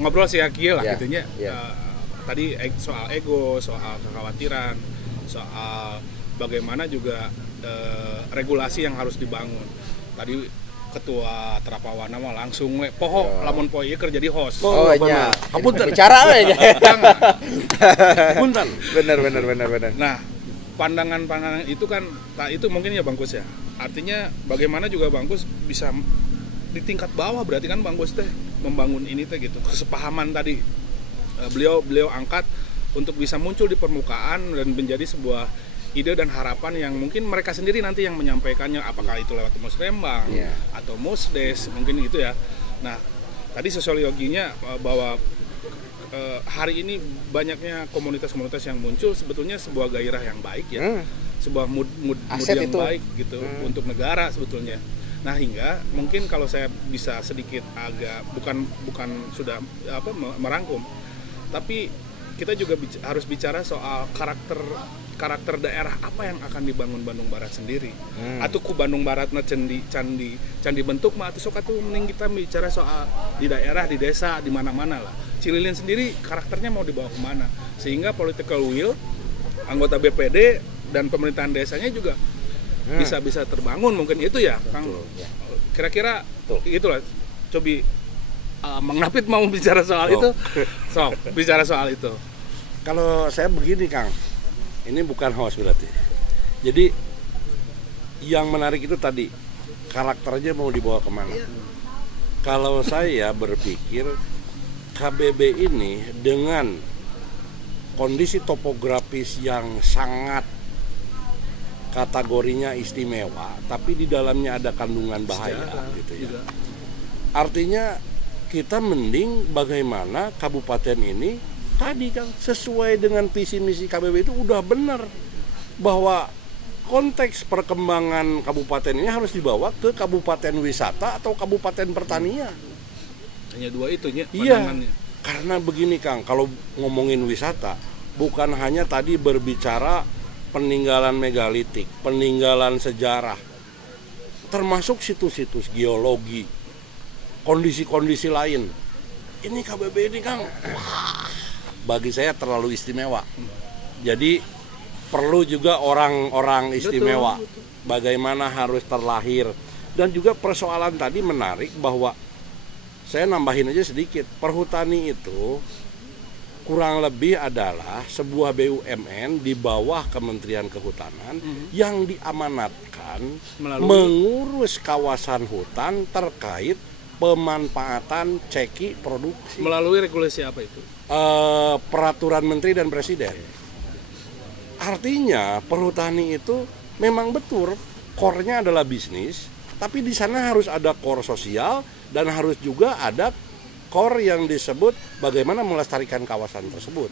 ngobrol sih lah gitunya. Tadi soal ego, soal kekhawatiran, soal bagaimana juga regulasi yang harus dibangun. Tadi ketua Terapawana mah langsung poho lamun poe ieu keur jadi host. Oh iya. Hapunten bicara we. Hapunten. Benar. Nah, pandangan-pandangan itu kan itu mungkin ya Bang Kus ya. Artinya bagaimana juga Bang Kus bisa di tingkat bawah, berarti kan Bang Kus teh membangun ini teh gitu. Kesepahaman tadi beliau angkat untuk bisa muncul di permukaan dan menjadi sebuah ide dan harapan yang mungkin mereka sendiri nanti yang menyampaikannya, apakah itu lewat Musrembang atau Musdes mungkin gitu ya. Nah, tadi sosiologinya bahwa hari ini banyaknya komunitas-komunitas yang muncul sebetulnya sebuah gairah yang baik ya, sebuah mood yang itu baik gitu untuk negara sebetulnya. Nah, hingga mungkin kalau saya bisa sedikit agak bukan sudah merangkum, tapi kita juga harus bicara soal karakter daerah apa yang akan dibangun Bandung Barat sendiri. Atau ku Bandung Barat na candi bentuk mah atau sok atuh mending kita bicara soal di daerah, di desa, di mana-mana lah. Cililin sendiri karakternya mau dibawa kemana, sehingga political will anggota BPD dan pemerintahan desanya juga bisa terbangun, mungkin itu ya Kang. Kira-kira itulah. Cobi Mang David mau bicara soal itu. Bicara soal itu. Kalau saya begini Kang, ini bukan host berarti. Jadi yang menarik itu tadi karakternya mau dibawa kemana. Kalau saya berpikir KBB ini dengan kondisi topografis yang sangat kategorinya istimewa, tapi di dalamnya ada kandungan bahaya gitu ya. Juga. Artinya kita mending bagaimana kabupaten ini tadi kan sesuai dengan visi misi KBB itu udah benar bahwa konteks perkembangan kabupaten ini harus dibawa ke kabupaten wisata atau kabupaten pertanian. Hanya dua itu ya. Iya. Karena begini Kang, kalau ngomongin wisata bukan hanya tadi berbicara peninggalan megalitik, peninggalan sejarah, termasuk situs-situs geologi, kondisi-kondisi lain. Ini KBB ini Kang, wah, bagi saya terlalu istimewa. Jadi perlu juga orang-orang istimewa. Bagaimana harus terlahir. Dan juga persoalan tadi menarik bahwa saya nambahin aja sedikit, perhutani itu kurang lebih adalah sebuah BUMN di bawah Kementerian Kehutanan yang diamanatkan mengurus kawasan hutan terkait pemanfaatan ceki produksi. Melalui regulasi apa itu? Peraturan Menteri dan Presiden. Artinya perhutani itu memang betul core-nya adalah bisnis, tapi di sana harus ada core sosial dan harus juga ada core yang disebut bagaimana melestarikan kawasan tersebut.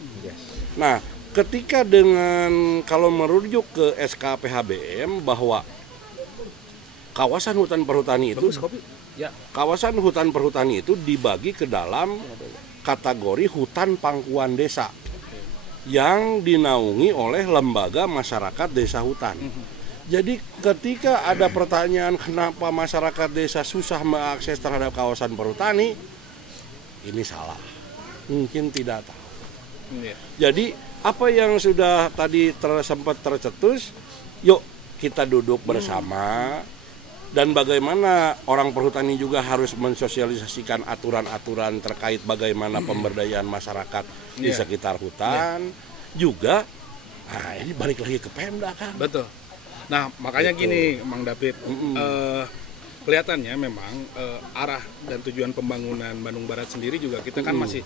Nah, ketika dengan kalau merujuk ke SK PHBM bahwa kawasan hutan perhutani itu kawasan hutan perhutani itu dibagi ke dalam kategori hutan pangkuan desa yang dinaungi oleh lembaga masyarakat desa hutan. Jadi ketika ada pertanyaan kenapa masyarakat desa susah mengakses terhadap kawasan perhutani, ini salah, mungkin tidak tahu. Jadi apa yang sudah tadi sempat tercetus, yuk kita duduk bersama. Dan bagaimana orang perhutani juga harus mensosialisasikan aturan-aturan terkait bagaimana pemberdayaan masyarakat di sekitar hutan. Juga, nah ini balik lagi ke Pemda kan. Betul. Nah makanya gini Mang David, kelihatannya memang arah dan tujuan pembangunan Bandung Barat sendiri juga kita kan masih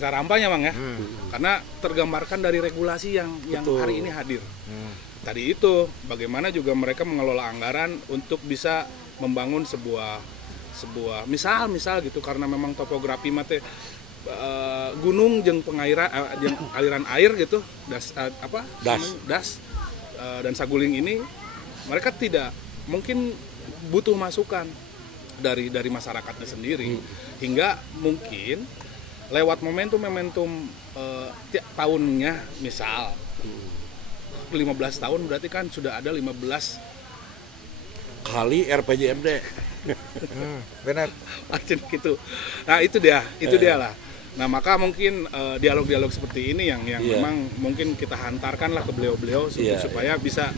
tarampanya Bang ya. Karena tergambarkan dari regulasi yang hari ini hadir. Tadi itu bagaimana juga mereka mengelola anggaran untuk bisa membangun sebuah misal gitu, karena memang topografi mate gunung jeung pengairan jeung aliran air gitu, das dan saguling ini mereka tidak mungkin butuh masukan dari masyarakatnya sendiri, hingga mungkin lewat momentum tiap tahunnya misal 15 tahun berarti kan sudah ada 15 kali RPJMD. Benar. Artinya gitu. Nah itu dia lah. Nah maka mungkin dialog-dialog seperti ini yang memang mungkin kita hantarkan lah ke beliau-beliau supaya bisa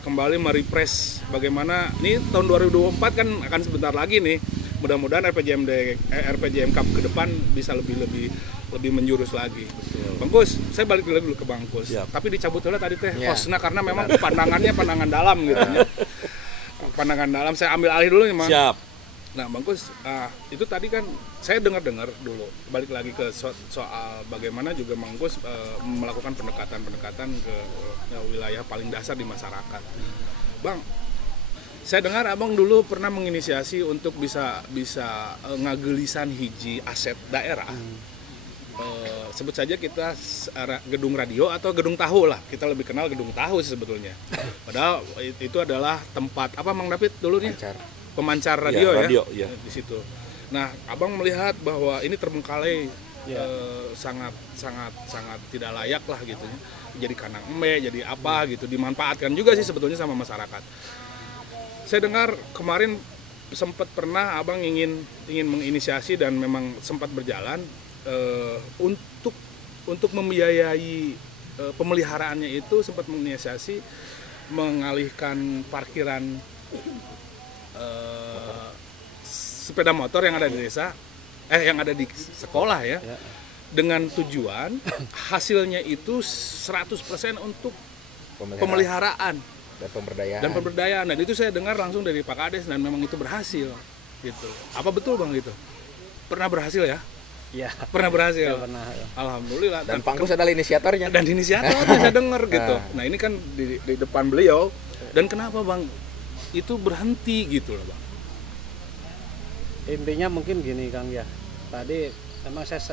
kembali merefresh bagaimana ini tahun 2024 kan akan sebentar lagi nih. Mudah-mudahan RPJM Cup ke depan bisa lebih menjurus lagi. Bang Kus, saya balik dulu ke Bang Kus. Tapi dicabut dulu tadi teh hostnya karena memang pandangan dalam gitu ya. Pandangan dalam saya ambil alih dulu nih, Mang. Siap. Nah, Bang Kus, itu tadi kan saya dengar dulu. Balik lagi ke soal bagaimana juga Bang Kus melakukan pendekatan ke wilayah paling dasar di masyarakat. Bang, saya dengar abang dulu pernah menginisiasi untuk bisa ngagelisan hiji aset daerah. Sebut saja kita gedung radio atau gedung tahu lah, kita lebih kenal gedung tahu sebetulnya. Padahal itu adalah tempat apa Mang David dulunya? Pemancar radio ya. Di situ. Nah, abang melihat bahwa ini terbengkalai Ya. sangat tidak layak lah gitu ya. Jadi kandang embe, jadi apa gitu, dimanfaatkan juga sih sebetulnya sama masyarakat. Saya dengar kemarin sempat pernah Abang ingin menginisiasi dan memang sempat berjalan untuk membiayai pemeliharaannya itu, sempat menginisiasi mengalihkan parkiran sepeda motor yang ada di desa, yang ada di sekolah ya. Dengan tujuan hasilnya itu 100% untuk pemeliharaan dan pemberdayaan. Dan itu saya dengar langsung dari Pak Kades dan memang itu berhasil gitu. Apa betul Bang gitu? Pernah berhasil ya? Ya. Pernah berhasil. Ya, pernah. Ya. Alhamdulillah. Dan Pangkus adalah inisiatornya. Dan inisiator saya dengar gitu. Nah, ini kan di depan beliau. Dan kenapa Bang itu berhenti gitu loh Bang? Intinya mungkin gini Kang ya. Tadi memang saya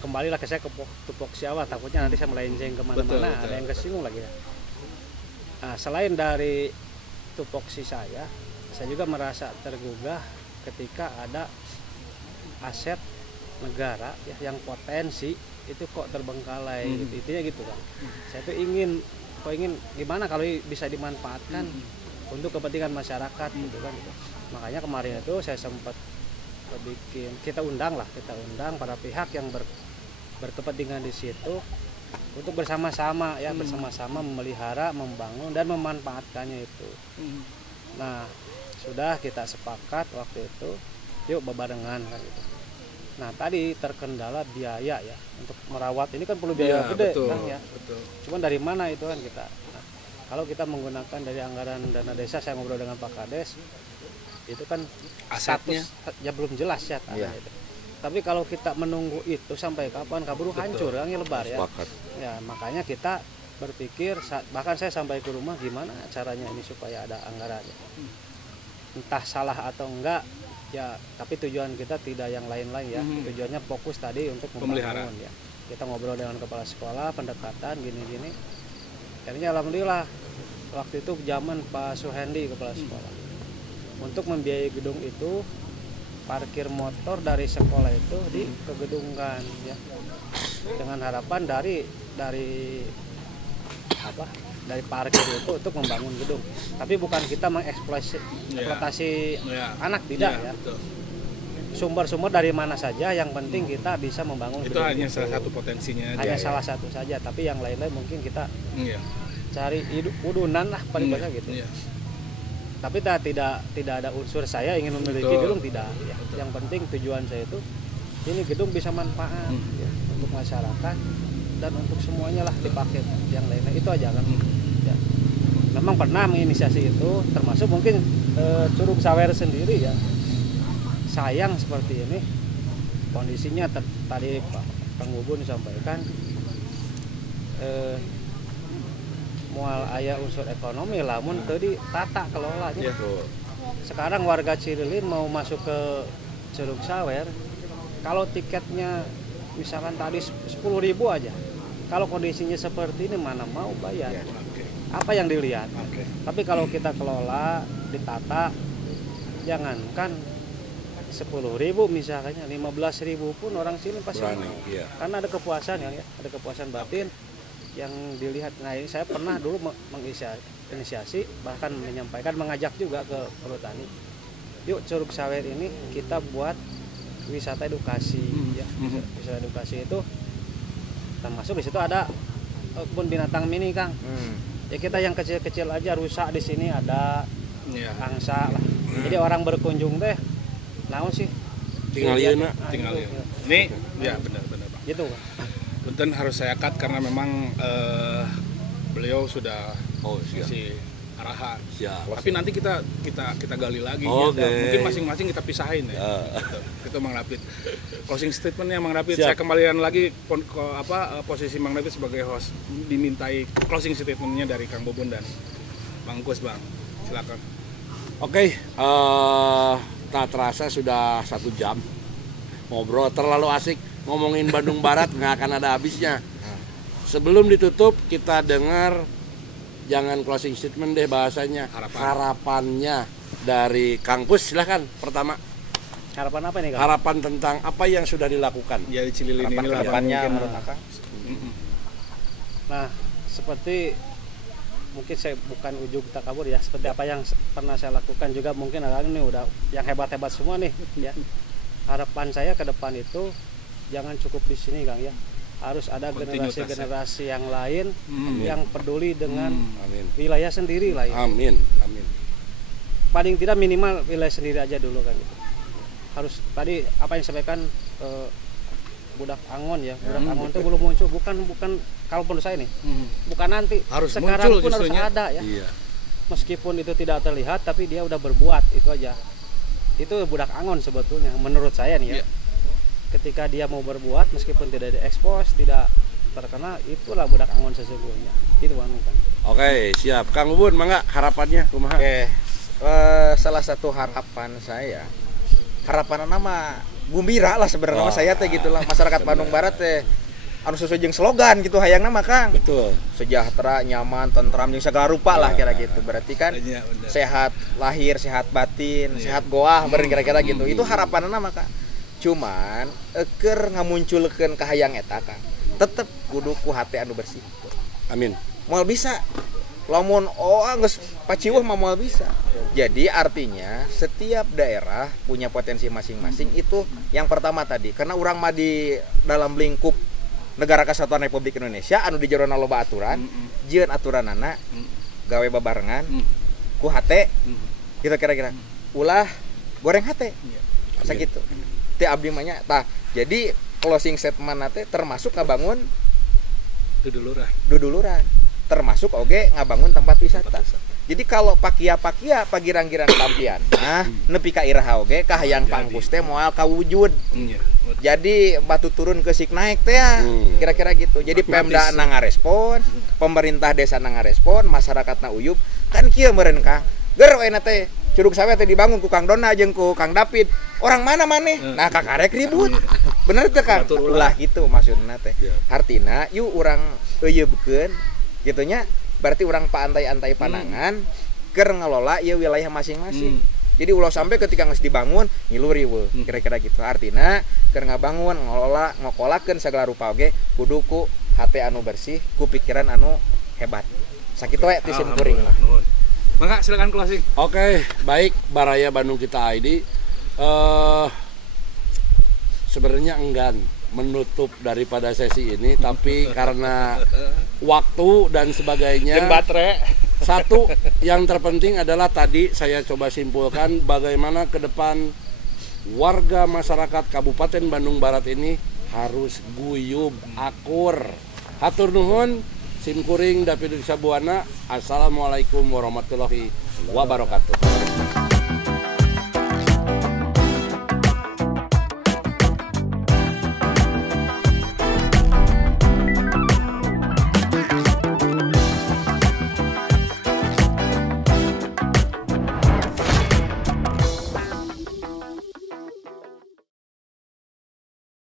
kembali lagi saya ke tupoksi awal, takutnya nanti saya melenceng kemana-mana, ada yang kesinggung lagi ya. Nah, selain dari tupoksi saya juga merasa tergugah ketika ada aset negara ya yang potensi itu kok terbengkalai gitu. Intinya gitu kan. Saya tuh ingin gimana kalau bisa dimanfaatkan untuk kepentingan masyarakat gitu kan gitu. Makanya kemarin itu saya sempat kita undang para pihak yang berkepentingan di situ untuk bersama-sama ya bersama-sama memelihara, membangun dan memanfaatkannya itu. Nah, sudah kita sepakat waktu itu yuk bebarengan kan gitu. Nah, tadi terkendala biaya ya untuk merawat ini kan perlu biaya gede kan ya. Betul. Cuman dari mana itu kan kita. Nah, kalau kita menggunakan dari anggaran dana desa, saya ngobrol dengan Pak Kades, itu kan asetnya ya belum jelas ya tanah itu. Tapi kalau kita menunggu itu sampai kapan kaburu hancur kan lebar ya. Ya, makanya kita berpikir, bahkan saya sampai ke rumah gimana caranya ini supaya ada anggarannya. Entah salah atau enggak ya, tapi tujuan kita tidak yang lain-lain ya. Tujuannya fokus tadi untuk membangun ya. Kita ngobrol dengan kepala sekolah, pendekatan gini-gini. Akhirnya alhamdulillah waktu itu zaman Pak Suhendi kepala sekolah. Untuk membiayai gedung itu, parkir motor dari sekolah itu dikegedungkan ya. Dengan harapan dari parkir itu untuk membangun gedung. Tapi bukan kita mengeksploitasi anak, tidak ya. Betul. Sumber-sumber dari mana saja, yang penting kita bisa membangun itu hanya salah satu potensinya aja. Hanya salah satu saja, tapi yang lain-lain mungkin kita cari udunan lah paling banyak gitu. Tapi tidak ada unsur saya ingin memiliki gedung, tidak ya. Yang penting tujuan saya itu ini gedung bisa manfaat ya, untuk masyarakat dan untuk semuanya lah dipakai, yang lainnya itu aja kan ya. Memang pernah menginisiasi itu, termasuk mungkin Curug Sawer sendiri ya. Sayang seperti ini kondisinya tadi Pak Bubun sampaikan mual aya unsur ekonomi lamun tadi tata kelolanya. Sekarang warga Cirilin mau masuk ke Curug Sawer, kalau tiketnya misalkan tadi 10.000 aja, kalau kondisinya seperti ini mana mau bayar. Apa yang dilihat. Tapi kalau kita kelola, ditata, jangankan 10.000 misalnya, 15.000 pun orang sini pasti berani, karena ada kepuasan ya, ada kepuasan batin yang dilihat. Nah, ini saya pernah dulu menginisiasi, bahkan menyampaikan, mengajak juga ke perhutani, yuk Curug Sawer ini kita buat wisata edukasi ya. Wisata edukasi itu termasuk di situ ada kebun binatang mini Kang. Ya kita yang kecil-kecil aja, rusak di sini ada angsa lah. Jadi orang berkunjung teh naon sih tinggal yeuna ini ya benar Pak gitu. Punten harus saya cut karena memang beliau sudah kasih arahan. Tapi nanti kita gali lagi ya. Mungkin masing-masing kita pisahin ya. Itu Mang David. Closing statementnya Mang David. Saya kembalikan lagi posisi Mang David sebagai host, dimintai closing statementnya dari Kang Bubun dan Bang Kus, Bang. Silakan. Oke, tak terasa sudah 1 jam ngobrol, terlalu asik ngomongin Bandung Barat, nggak akan ada habisnya. Sebelum ditutup kita dengar, jangan closing statement deh bahasanya, harapannya dari Kang Kus, silahkan pertama. Harapan apa nih Kang? Harapan tentang apa yang sudah dilakukan. Ya di Cililin Harapan ini lah. kedepannya mungkin, menurut Akang. Nah, seperti mungkin saya bukan ujung takabur ya, seperti apa yang pernah saya lakukan juga mungkin ini udah yang hebat-hebat semua nih ya. Harapan saya ke depan itu jangan cukup di sini Kang ya. Harus ada generasi-generasi yang lain yang peduli dengan Amin. wilayah sendiri lah ya. Amin. Amin. Paling tidak minimal wilayah sendiri aja dulu kan gitu. Harus tadi apa yang disampaikan budak Angon ya, budak Angon itu belum muncul, bukan kalau menurut saya nih, bukan nanti, Harus sekarang muncul pun justrunya. harus ada ya. Iya. Meskipun itu tidak terlihat, tapi dia udah berbuat, itu aja. Itu budak Angon sebetulnya, menurut saya nih ya. Iya. Ketika dia mau berbuat, meskipun tidak diekspos, tidak terkenal, itulah budak Angon sesungguhnya. Itu Bang Kang. Oke, siap. Kang Bubun, mangga harapannya kumaha? Oke, salah satu harapan saya, harapan nama gumbira lah sebenarnya Wah, saya teh gitulah masyarakat Bandung Barat teh anu sesuai jeung slogan gitu hayang nama Kang. Betul. Sejahtera, nyaman, tentram jeung segala rupa lah kira-gitu. Berarti kan Iya, bener. sehat lahir, sehat batin, sehat goah beureun kira-kira gitu. Itu harapanna mah Kang. Cuman eker ngamunculkeun kahayang eta Kang. Tetep kudu ku hate anu bersih. Amin. Moal bisa. Lamun geus paciweuh mah moal bisa. Jadi artinya setiap daerah punya potensi masing-masing itu yang pertama tadi. Karena urang mah di dalam lingkup Negara Kesatuan Republik Indonesia anu di jerona loba aturan, jieun aturanana gawe babarengan ku hate. Gitu kira-kira. Ulah goreng hate. Sakitu. Teh abdi mah nya tah. Jadi closing statement teh termasuk ngabangun duduluran. Termasuk oge ngabangun tempat wisata. Jadi kalau pakia-pakia pagirang-girang tampian, nepi ka iraha oge kahayang pangkus teh moal kawujud. Iya. Jadi batu turun ke sik naik teh ya. Kira-kira gitu. Jadi Pemda na ngarespon, pemerintah desa na ngarespon, masyarakatna uyup. Kan kieu meureun Kang. Ger we teh Curug Saweh teh dibangun ku Kang Dona jeung ku Kang David. Orang mana maneh? Nah kakarek ribut. Bener teh Kang? Ulah gitu maksudna teh. Artina yuk urang euyeubekeun gitunya berarti orang paantai-antai panangan keur ngelola ieu wilayah masing-masing. Jadi ulah sampai ketika geus dibangun ngilu riweuh kira-kira gitu. Artina keur ngabangun ngelola ngokolakeun sagala rupa oge kudu ku hate anu bersih, ku pikiran anu hebat. Sakitu we ti sim kuring mah. Maka silakan closing. Oke, baik Baraya Bandung Kita ID. Sebenarnya enggan menutup daripada sesi ini, tapi karena waktu dan sebagainya. Baterai. Satu yang terpenting adalah tadi saya coba simpulkan bagaimana ke depan warga masyarakat Kabupaten Bandung Barat ini harus guyub, akur. Hatur nuhun, Sim Kuring David Sabuana. Assalamualaikum warahmatullahi wabarakatuh.